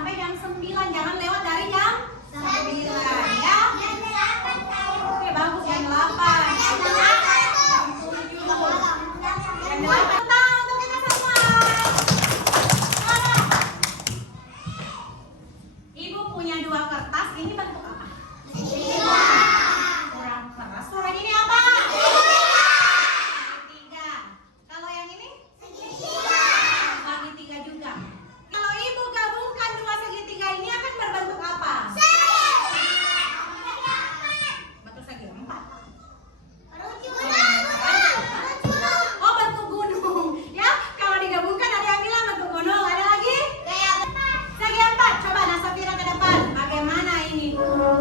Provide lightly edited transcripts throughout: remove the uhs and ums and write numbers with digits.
sampai jam 9. Jangan lewat dari jam 9 ya. Oke, bagus jam 8. Jam 7. Jam 8. Untuk kita semua. Ibu punya 2 kertas. Ini bentuk apa? Kurang keras. Suaranya ini apa? Segitiga. Kalau yang ini? Bagi 3 juga. Kalau ibu gabungkan 2 segitiga ini akan berbentuk apa? Bentuk segi 4. Oh, bentuk gunung. Ya, kalau digabungkan ada yang bilang bentuk gunung. Ada lagi? Segi 4. Coba Nasafira ke depan. Bagaimana ini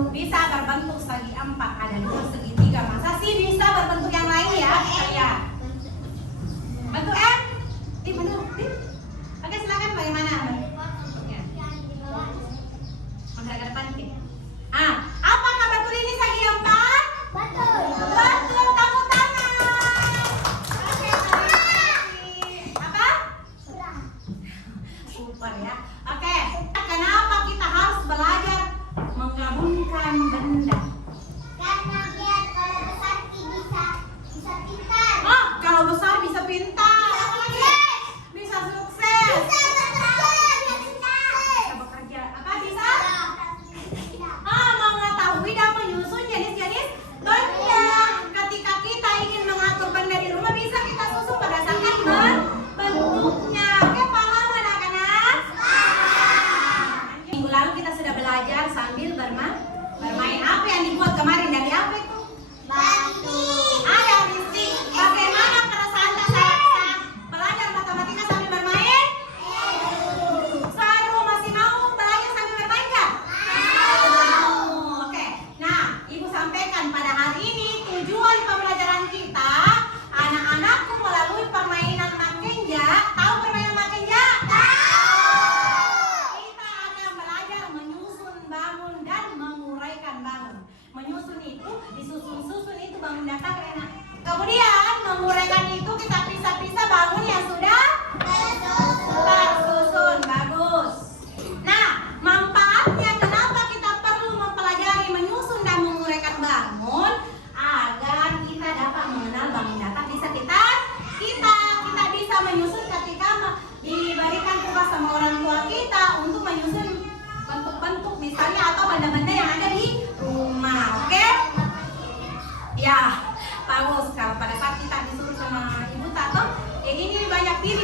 bisa berbentuk segi 4? Ada 2 segitiga. Masa sih bisa berbentuk yang lain ya? Saya. Bentuk M? Bentuk. Oke, silakan bagaimana bentuknya? Menghadap ke depan dikit. Apakah betul ini segi 4? Betul, tepuk tangan. Oke, apa? Super ya. Oke, kenapa kita harus belajar menggabungkan benda? Karena biar kalau besar bisa pintar. Oh, kalau besar bisa pintar. Bisa sukses. Bisa bekerja. Apa bisa? Mengetahui dan menyusun jenis-jenis benda. Ketika kita ingin mengatur benda di rumah, bisa kita susun berdasarkan bentuknya. Oke, paham anak-anak? Minggu lalu kita sudah belajar sambil bermain. Apa yang dibuat kemarin dari apa itu? Ada fisik. Bagaimana perasaan saat belajar matematika sambil bermain? Seru. Masih mau belajar sambil bermain nggak? Mau. Oke. Nah, ibu sampaikan pada hari ini tujuan pembelajaran kita, anak-anakku melalui permainan makenja. Tahu permainan makenja? Kita akan belajar menyusun bangun dan menguraikan bangun. Menyusun itu, disusun-susun itu bangun datang enak. Kemudian menguraikan itu kita pisah-pisah bangun yang sudah tersusun. Bagus. Nah, manfaatnya kenapa kita perlu mempelajari menyusun dan menguraikan bangun? Agar kita dapat mengenal bangun datang di sekitar kita. Kita bisa menyusun ketika diberikan tugas sama orang tua kita untuk menyusun bentuk-bentuk misalnya atau benda-benda yang ada di rumah. Oke? Ya, bagus. Kalau pada saat kita disuruh sama Ibu Tato, ini banyak tidur.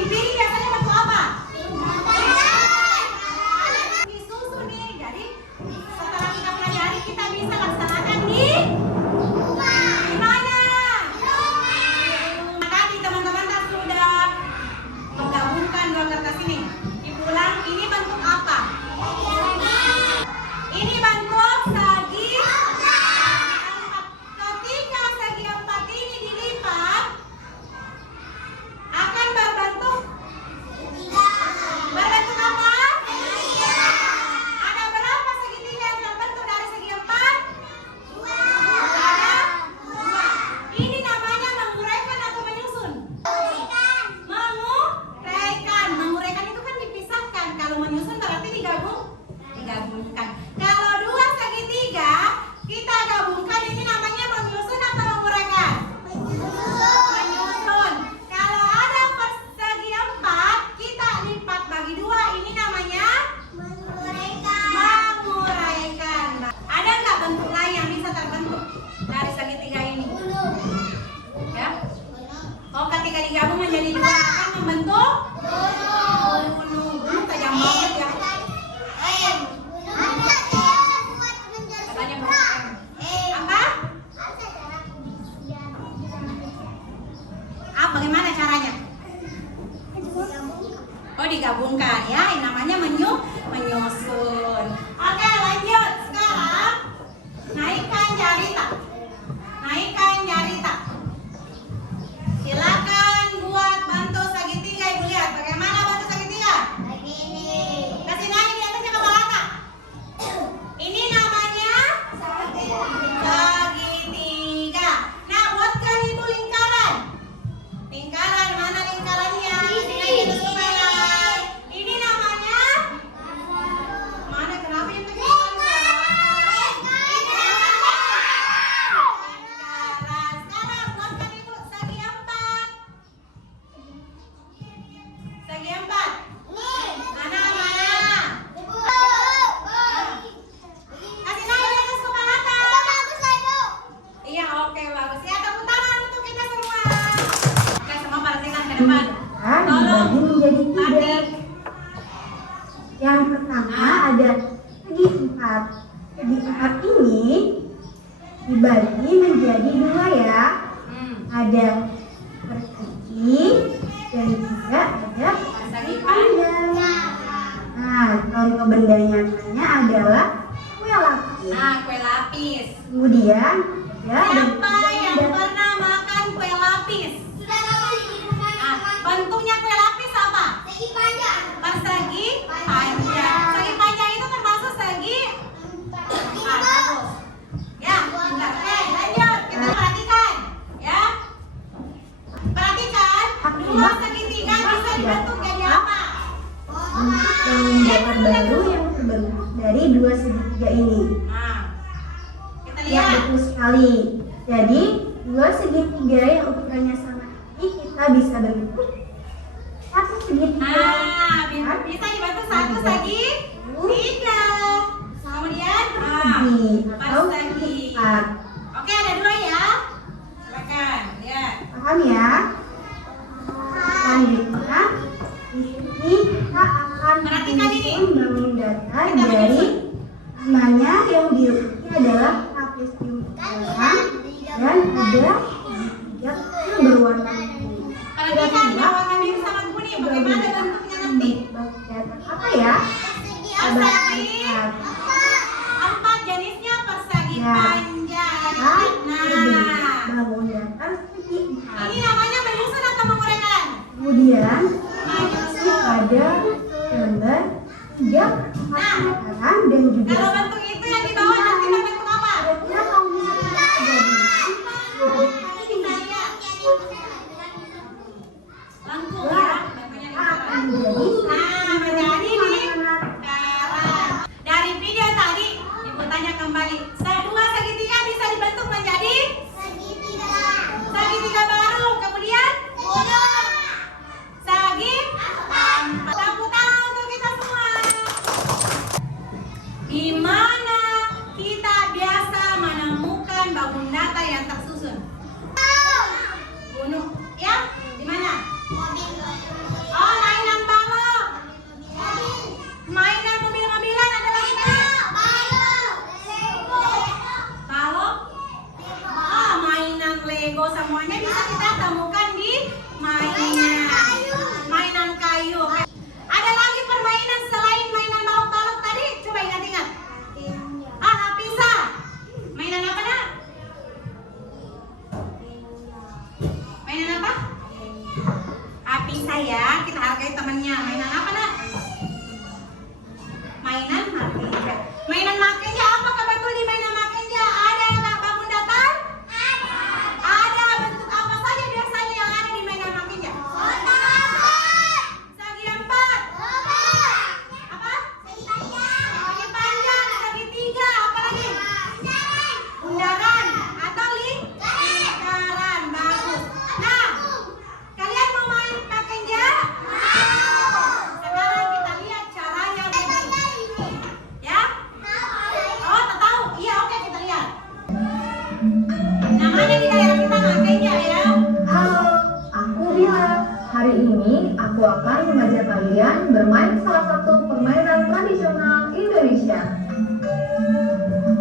Empat. dibagi menjadi 3. Yang pertama ada segi 4. Segi 4 ini dibagi menjadi 2 ya. Ada persegi dan juga ada persegi panjang. Nah, contoh benda nyatanya adalah kue lapis. Nah, kue lapis. Kemudian Siapa yang pernah makan kue lapis? Sudah lama di rumah. Nah, bentuknya kue lapis apa? Segi panjang. Persegi panjang. Segi panjang itu termasuk segi. Ah, bagus. Ya, bentar. Lanjut. Kita perhatikan, ya. Perhatikan. 2 segitiga bisa dibentuk jadi apa? yang baru yang terbentuk dari 2 segitiga ini. Nah, kita Ya, lihat. betul sekali. Jadi 2 segitiga yang ukurannya sama ini kita bisa bentuk 1 segitiga. Nah, bisa dibentuk 1 segitiga. Kemudian, Persegi atau persegi. 4. Oke, ada 2 ya. Silakan, lihat. Paham ya? Selanjutnya di sini kita akan Perhatikan ini. membangun data Kita dari menyusun. namanya yang diikuti adalah trapesium dan ada segitiga yang berwarna biru. Perhatikan warna biru sama kuning. Bagaimana bentuknya nanti? Data apa ya? Persegi 4 jenisnya persegi Ya. panjang. Nah, Bangun data segi 4. ini namanya menyusun atau menguraikan? Kemudian Menyusun. ada gambar 3 makanan dan juga Kalau bentuk itu yang di bawah nanti berbentuk apa? kira-kira kamu bisa lihat Kita lihat. Lengkung ya. Bentuknya di bawah. akan menjadi Nah, menjadi lingkaran. Dari video tadi, Ibu tanya kembali. 2 segitiga bisa dibentuk menjadi segitiga baru. Kemudian segi 4. Tepuk tangan untuk kita semua. Di mana kita biasa menemukan bangun data yang tersusun? Gunung, ya? Di mana? Oh, mainan balok. Mainan mobil-mobilan ada lagi kan? Balok. Ah, mainan Lego semuanya bisa kita temukan di mainan kayu. Ada lagi permainan selain mainan balok-balok tadi? Coba ingat-ingat. Ah, lapisan. Mainan apa nak? Mainan apa? Api saya, kita hargai temannya. Mainan apa nak? Mainan makenja. Mainan makenja, apakah betul di mainan makenja ada nggak bangun datar? Ada. Bentuk apa saja biasanya yang ada di mainan makenja? Segi 4. Apa? Segi panjang, segitiga, apa lagi? Bundaran atau lingkaran. Bagus. Nah, kalian mau main makenja? Sekarang kita lihat caranya begini. Ya? Oh, tak tahu? Iya, oke, kita lihat. Namanya di daerah kita makenja ya. Halo, aku Bila. Hari ini aku akan mengajak kalian bermain salah satu permainan tradisional Indonesia.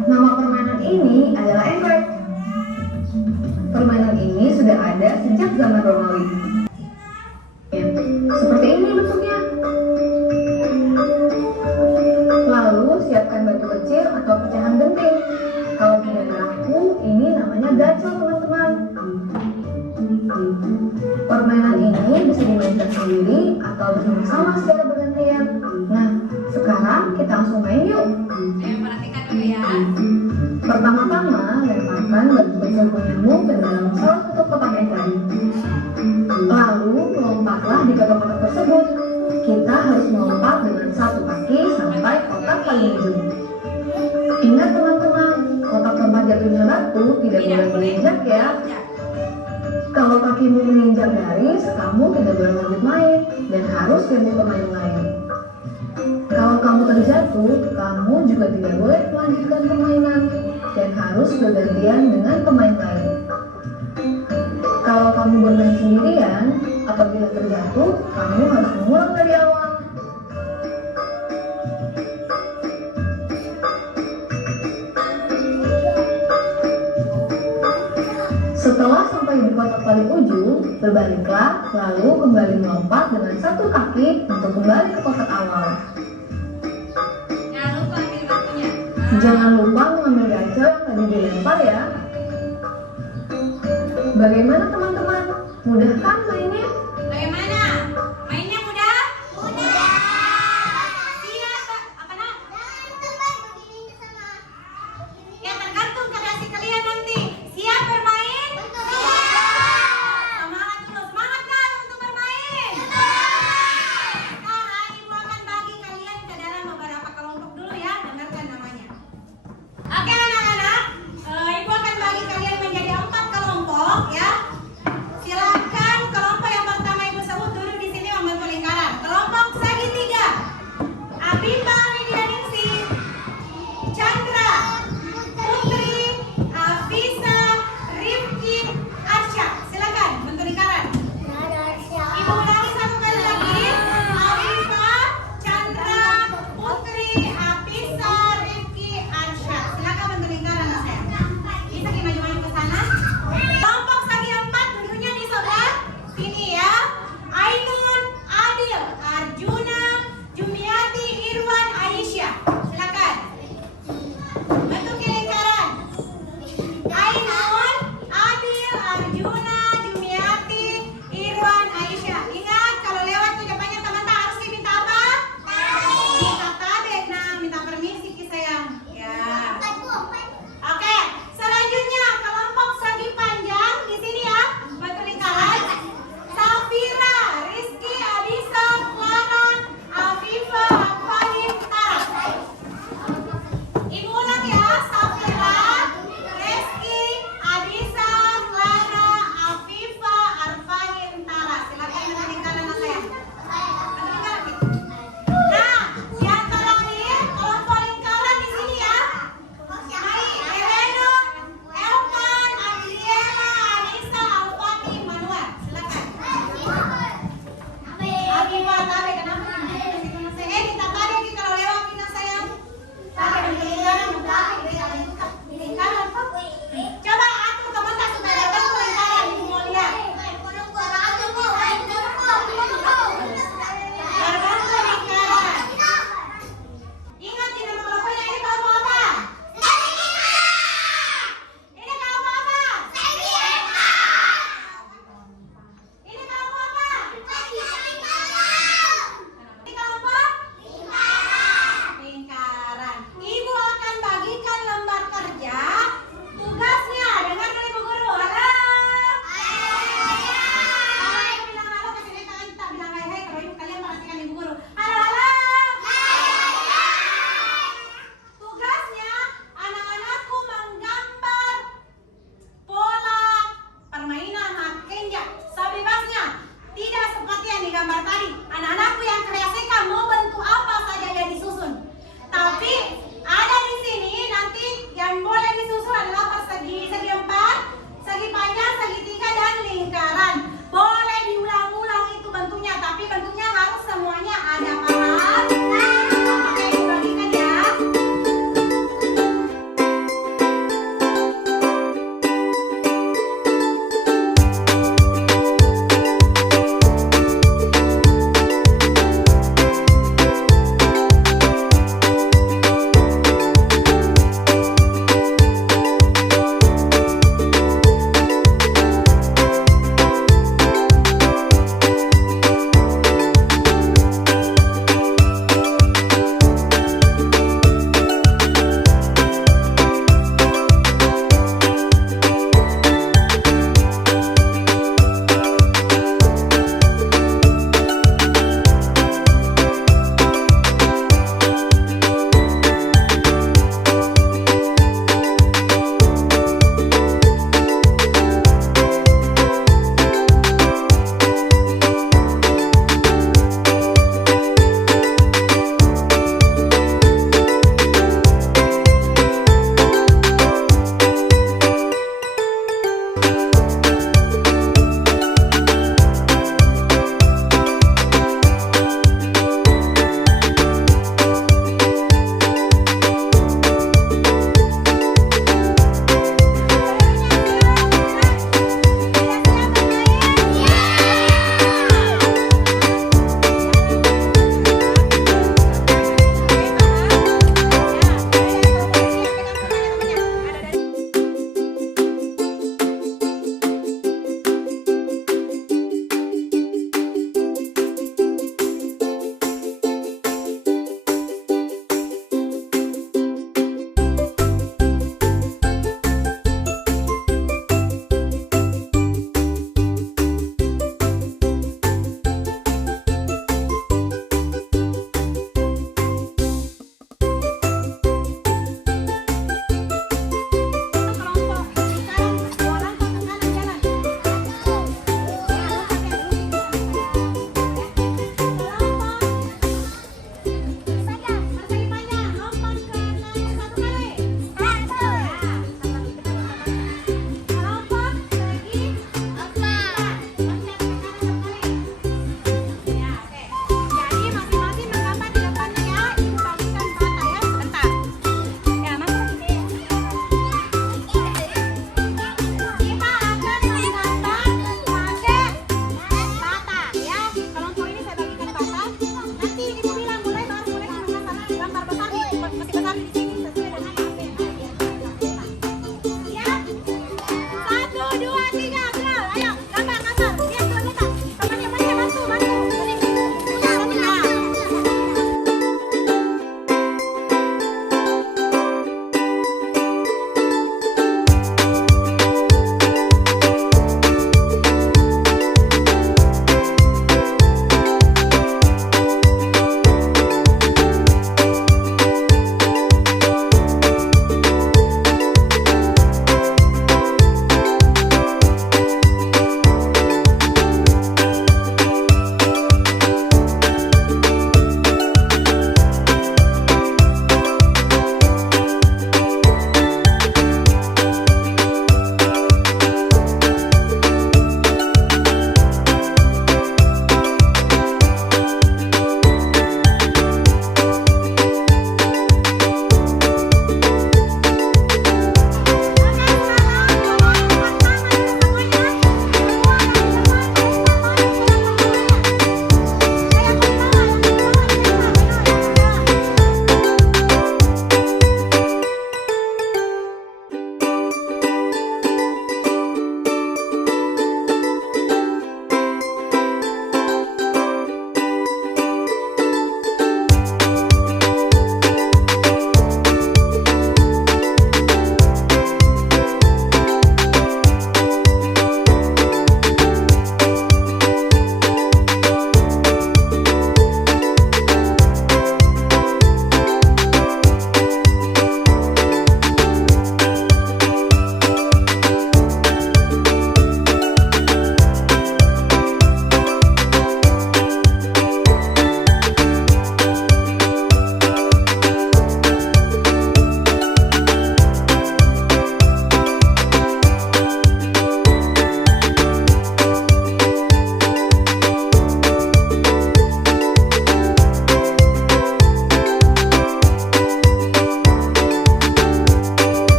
Nama permainan ini adalah engklek. Permainan ini sudah ada sejak zaman Romawi. Seperti ini bentuknya. Lalu siapkan batu kecil atau pecahan genting. Kalau tidak berlaku, ini namanya gacor teman-teman. Permainan ini bisa dimainkan sendiri atau bersama-sama secara bergantian. Nah, sekarang kita langsung main yuk. Ayo perhatikan dulu ya. Pertama-tama, lemparkan batu kecil punyamu ke dalam salah satu kotak engklek. Lalu, lompatlah di kotak-kotak tersebut. Kita harus melompat dengan satu kaki sampai kotak paling ujung. Ingat teman-teman, kotak tempat jatuhnya batu tidak boleh menginjak ya. Kalau kakimu menginjak garis, kamu tidak boleh lanjut main dan harus ganti pemain lain. Kalau kamu terjatuh, kamu juga tidak boleh melanjutkan permainan dan harus bergantian dengan pemain lain. Kalau kamu bermain sendirian, apabila terjatuh, kamu harus mengulang dari awal. Setelah sampai di kotak paling ujung, berbaliklah, lalu kembali melompat dengan satu kaki untuk kembali ke kotak awal. Jangan lupa ambil batunya. Jangan lupa mengambil gaca yang tadi dilempar ya. Bagaimana teman-teman? Mudah kan mainnya? Bagaimana? Mainnya mudah? Mudah. Siap, apa nak? Ya tergantung kreasi kalian nanti. Siap bermain? Semangat terus. Semangat kan untuk bermain? Sekarang ibu akan bagi kalian ke dalam beberapa kelompok dulu ya. Dengarkan namanya. Oke anak-anak, ibu akan bagi kalian menjadi 4 kelompok ya. Silakan kelompok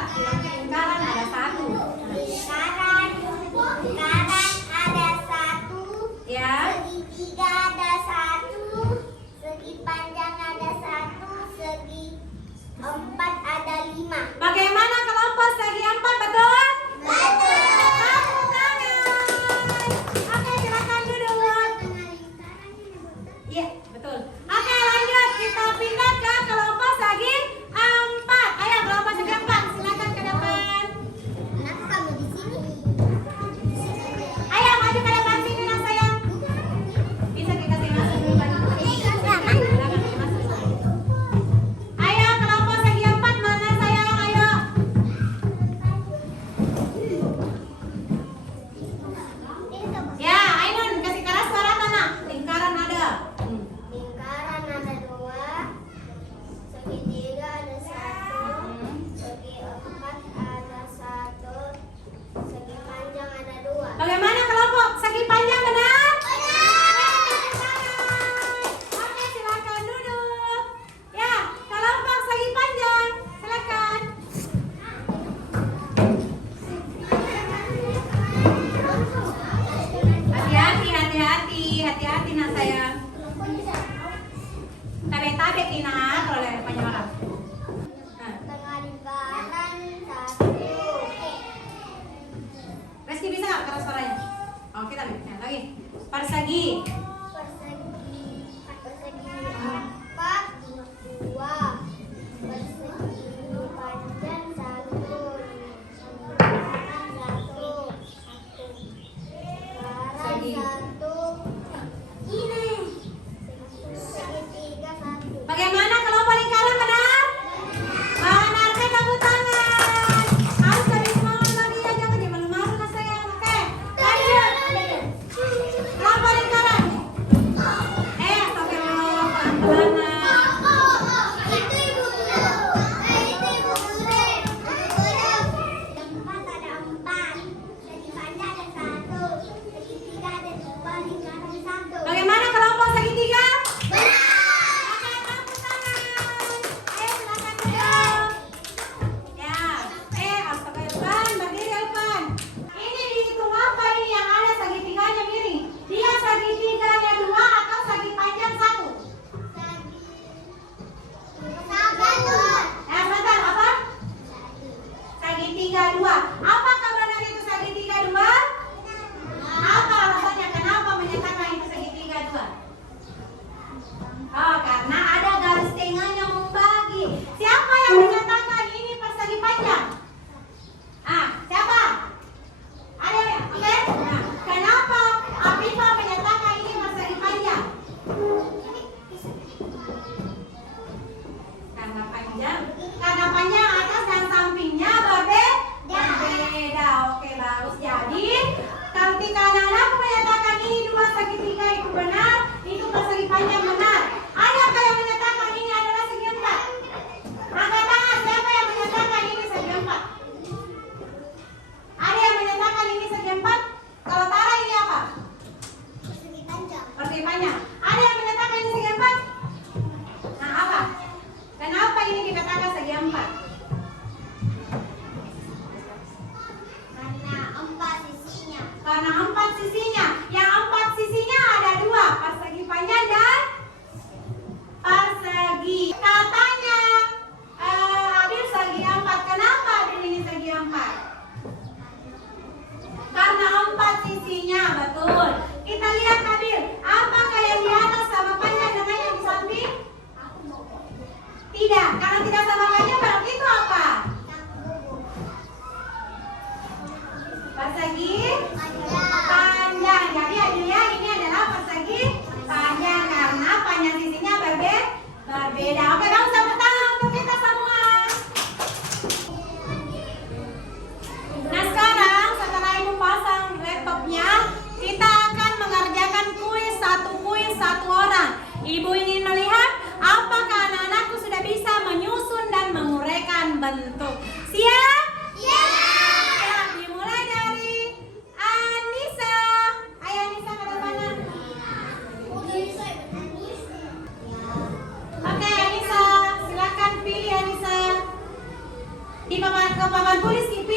Pak. Lingkaran ada satu. Lingkaran ada satu. Ya. Segitiga ada satu. Segi panjang ada satu. Segi empat ada 5. Bagaimana kelompok segi 4, betul? Betul. Tepuk tangan. Oke, silakan duduk. Iya, betul. Oke, lanjut. Kita pindah ke kelompok segi 4. Ayo, kelompok segi 4. Silakan ke depan. Kenapa kamu di sini? Ayo, maju ke depan sini, nak sayang. Bisa dikasih masuk dulu, Pak. Silakan masuk. Ayo, kelompok segi 4 mana sayang? Ayo. Ya, Ainun kasih keras suara tanah. Lingkaran ada. Lingkaran ada 2. Segitiga ada 1. Segi empat ada 1. Segi panjang ada 2. Bagaimana kelompok segi panjang, benar? Oke, silakan duduk. Ya, kelompok segi panjang, silakan. Hati-hati nak sayang. Tabe-tabe Tina kalau dari panjang orang. Nah, Tengah lingkaran 1. Reski bisa nggak keras suaranya? Oh, kita lagi. Persegi. Persegi 4 2. Persegi panjang 1. Lingkaran 1. Segi. Lingkaran 1. Ini. Segitiga 1. Bagaimana kelompok lingkaran, benar? Benar, tepuk tangan. Harus lebih semangat lagi ya, jangan dia malu-malu nak sayang. Oke, lanjut. Kelompok lingkaran. Astagfirullah, pelan-pelan nak. Itu ibu guru. Itu ibu guru. Empat ada 4. Segi panjang ada 1. Segitiga ada 2. Lingkaran 1. Bagaimana kelompok segitiga? Benar. Oke, tepuk tangan. Ayo silakan duduk. Ya, astagfirullah, berdiri Alpan. Ini dihitung apa ini yang ada segitiganya miring? Dia segitiganya 2 atau segi panjang 1? Sebentar, apa? Segitiga 2. Apakah benar itu segitiga 2? Apa alasannya? Kenapa menyatakan itu segitiga 2? Oh, karena ada garis tengah yang membagi. Siapa yang menyatakan ini persegi panjang? Siapa? Ada ya? Oke? Nah, kenapa Afifah menyatakan ini persegi panjang? Karena panjang atas dan sampingnya berbeda. Oke, bagus. Jadi ketika anak menyatakan ini 2 segitiga itu benar, itu persegi panjang benar. Adakah yang menyatakan ini adalah segi 4? Angkat tangan, siapa yang menyatakan ini segi 4? Ada yang menyatakan ini segi 4? Kalau Tara ini apa? Persegi panjang. Persegi panjang. Ada yang menyatakan ini segi 4? Nah, apa? Kenapa ini dikatakan segi 4? Karena 4 sisinya. Karena 4 sisinya. Yang 4 sisinya ada 2, persegi panjang dan persegi. Katanya Adil segi 4. Kenapa Adil ini segi 4? Karena 4 sisinya, betul. Kita lihat Adil, apakah yang di atas sama panjang dengan yang di samping? Tidak, karena tidak sama panjang berarti itu apa? Persegi panjang. Jadi Adilia ini adalah persegi panjang karena panjang sisinya berbeda. Oke, dong, tepuk tangan untuk kita semua. Nah, sekarang setelah ibu pasang laptopnya, kita akan mengerjakan kuis satu orang. Ibu ingin melihat apakah anak-anakku sudah bisa menyusun dan menguraikan bentuk. Siap? Siap. Dimulai dari Anissa. Ayo Anissa ke depan. Oke Anissa, silakan pilih Anissa. Di papan ke papan tulis kita.